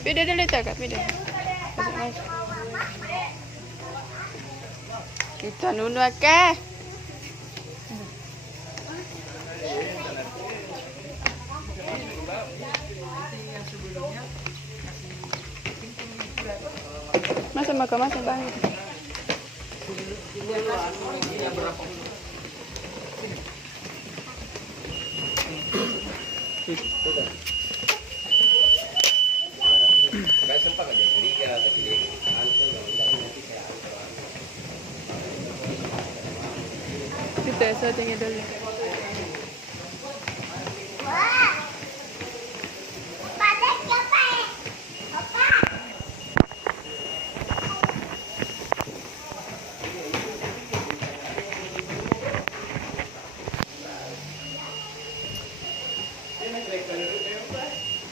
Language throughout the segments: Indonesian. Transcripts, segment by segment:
Pwede dito ka, pwede. Kita nuno ka. Masa masa banget. Kita sa tingin dulu.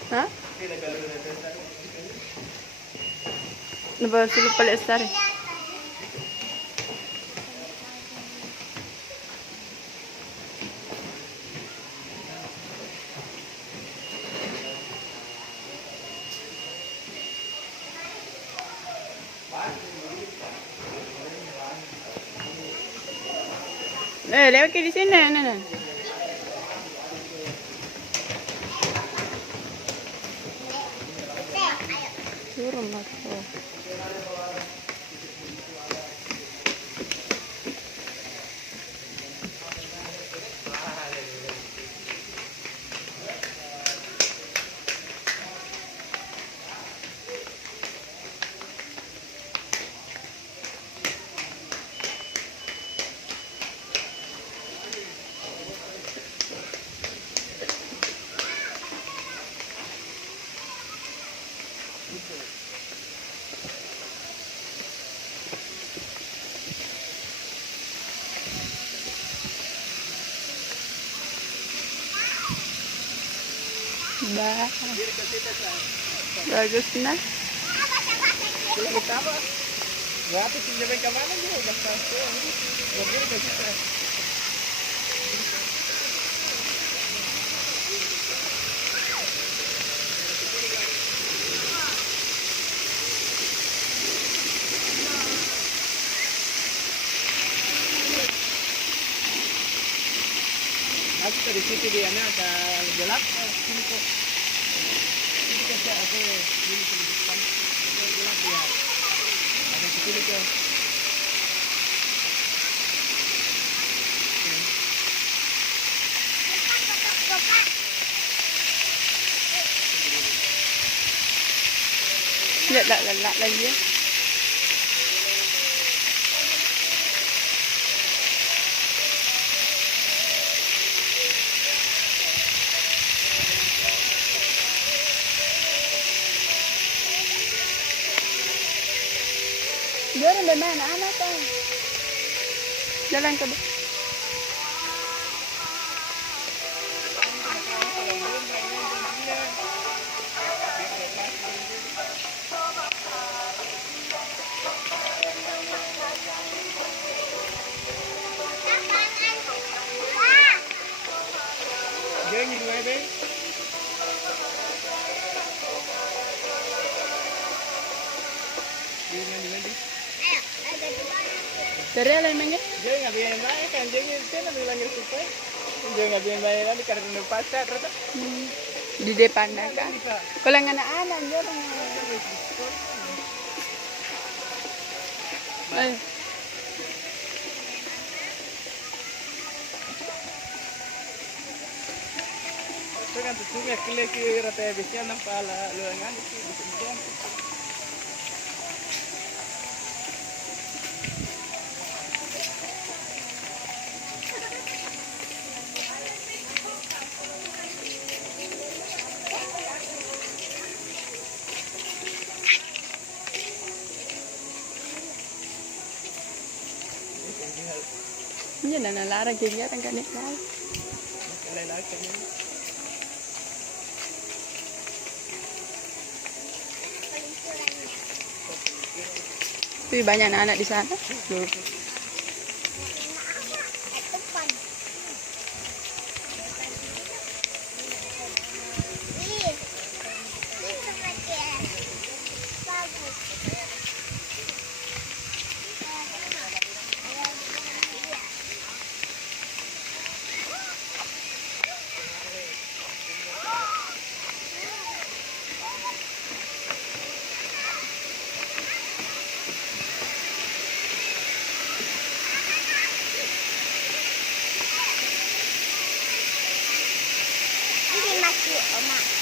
Hah? Sulit pala estar eh. Lewat ke di sini, nah. Suruh masuk. Bagus na. Aku di situ dia nak gelap sini kok. Ini kerja aku ini di depan gelap dia. Ada situ kok. Lak lagi ya. Jalan bermain anak kan. Jalan ke Jangan gue be. Dari lain mengge? Jangan ngabiain bae kan jangan itu nabi langir supaya. Jangan ngabiain bae nanti karena pasar terus. Di depan kan. Kalau anak-anak jangan. Ay. Kan tuh kile ki rata bisa nampala luangan itu bisa. Ini dah nalara jadi kan kan ni. Tapi banyak anak-anak di sana.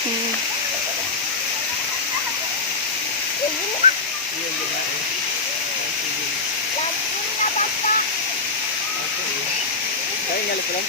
Hmm. Iya, babae. Sige. Kaya nga lang,